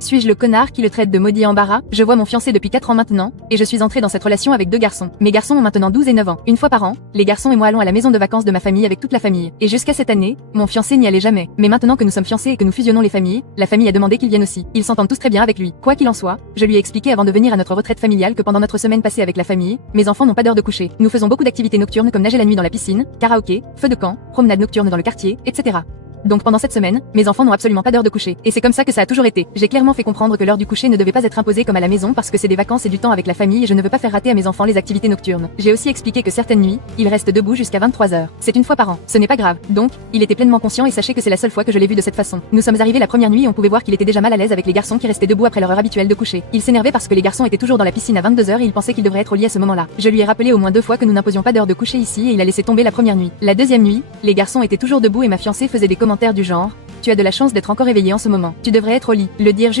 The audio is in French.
Suis-je le connard qui le traite de maudit embarras? Je vois mon fiancé depuis 4 ans maintenant, et je suis entrée dans cette relation avec 2 garçons. Mes garçons ont maintenant 12 et 9 ans. Une fois par an, les garçons et moi allons à la maison de vacances de ma famille avec toute la famille. Et jusqu'à cette année, mon fiancé n'y allait jamais. Mais maintenant que nous sommes fiancés et que nous fusionnons les familles, la famille a demandé qu'il vienne aussi. Ils s'entendent tous très bien avec lui. Quoi qu'il en soit, je lui ai expliqué avant de venir à notre retraite familiale que pendant notre semaine passée avec la famille, mes enfants n'ont pas d'heure de coucher. Nous faisons beaucoup d'activités nocturnes comme nager la nuit dans la piscine, karaoké, feu de camp, promenade nocturne dans le quartier, etc. Donc pendant cette semaine, mes enfants n'ont absolument pas d'heure de coucher. Et c'est comme ça que ça a toujours été. J'ai clairement fait comprendre que l'heure du coucher ne devait pas être imposée comme à la maison parce que c'est des vacances et du temps avec la famille et je ne veux pas faire rater à mes enfants les activités nocturnes. J'ai aussi expliqué que certaines nuits, ils restent debout jusqu'à 23 heures. C'est une fois par an. Ce n'est pas grave. Donc, il était pleinement conscient et sachez que c'est la seule fois que je l'ai vu de cette façon. Nous sommes arrivés la première nuit et on pouvait voir qu'il était déjà mal à l'aise avec les garçons qui restaient debout après leur heure habituelle de coucher. Il s'énervait parce que les garçons étaient toujours dans la piscine à 22 heures et il pensait qu'il devrait être au lit à ce moment-là. Je lui ai rappelé au moins 2 fois que nous n'imposions pas d'heure de coucher ici et il a laissé tomber la première nuit. La deuxième nuit, les garçons étaient toujours debout et ma fiancée faisait des commentaires du genre: tu as de la chance d'être encore éveillé en ce moment. Tu devrais être au lit. Le dire